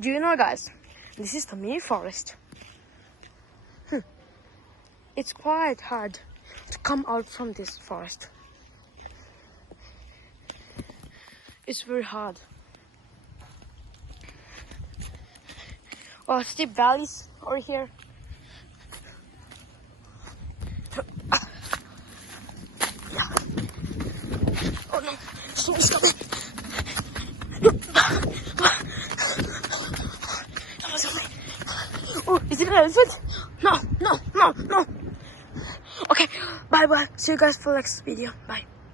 Do you know, guys, this is the mini forest. It's quite hard to come out from this forest. It's very hard. Oh, steep valleys over here. Yeah. Oh no, someone's coming. Someone's coming. Oh, is it an elephant? No. Okay, bye. See you guys for the next video. Bye.